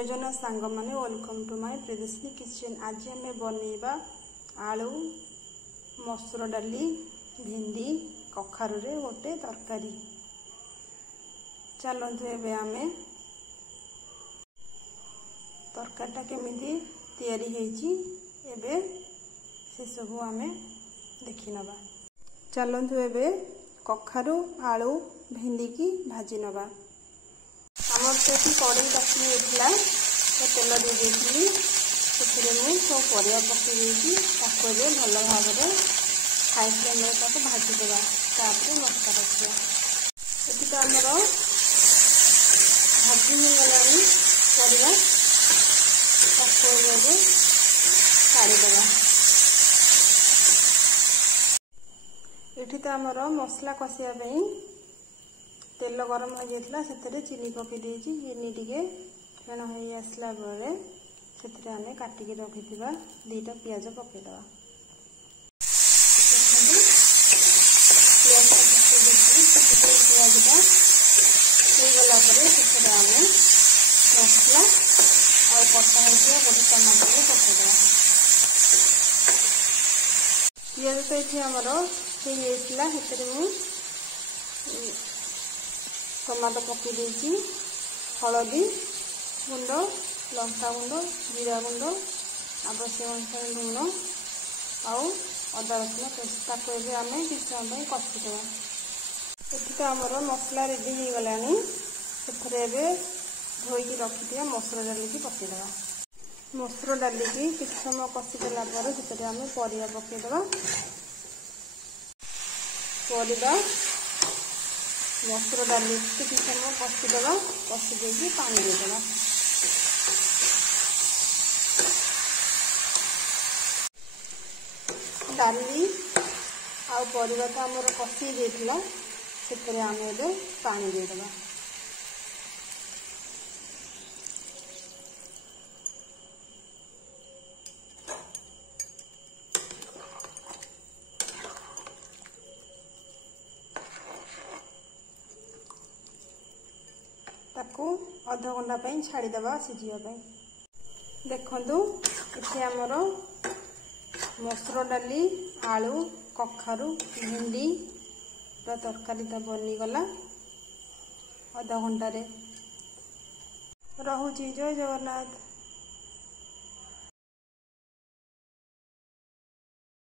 जय जगन्नाथ सांग माने welcome to my Priyadarshini kitchen. आज आम बनइबा आलू मसूर डाली भिंडी कखारू रे गोटे तरकारी। चलतु एबे आमे तरकारीटा केमिति तैयारी हेची एबे से सब आमे देखि नबा। चलतु एबे कखारू आलू भिंडी की भाजी नबा। आमर तो कड़े ताकि होता तेल दे देती सब परिया पकई भल भाव हाई फ्लेम भाजीदेवा। मसला रखा ये तो आमर भाजी हो गला परिया काढ़ीदेवा। ये तो आमर मसला कषापी तेल गरम हो जाता से चीनी पकई चीनी टे फेण हो आसला बेले से आम काटिकी रखी दीटा पियाज पकईदवा। पियाजटा होगला आम मसला और कटा होता गोटे टमाटर को पकईदवा। पियाज तो ये आमर हो टमाटो पकई देती हलदी गुंड लंका गुंड जीरा गुंड आवश्यक अनुसार लुण आउ अदा रसुण पेस्ट ताको आम किसी समय कषिदेवा। ये तो आमर मसला रेडी हो गला से धोईकी रखी मसूर डाली की पकईदेवा। मसूर डाली की किसी समय कषिदेला से आम परिया पकईदेवा। परिया मसूर डाली किसी समय कषिदेवा। कषि देगी पानी देदेवा। डाली आउ परिवा तो आमर कषि देथिला से आम ए पानी देदेवा। ताकू अध घंटा छाड़ीदेवा सीझापी। देखु ये आमर मसूर डाली आलू कखारू भिंडी तरकारीटा बनीगला अध घंटे। रहुची। जय जगन्नाथ।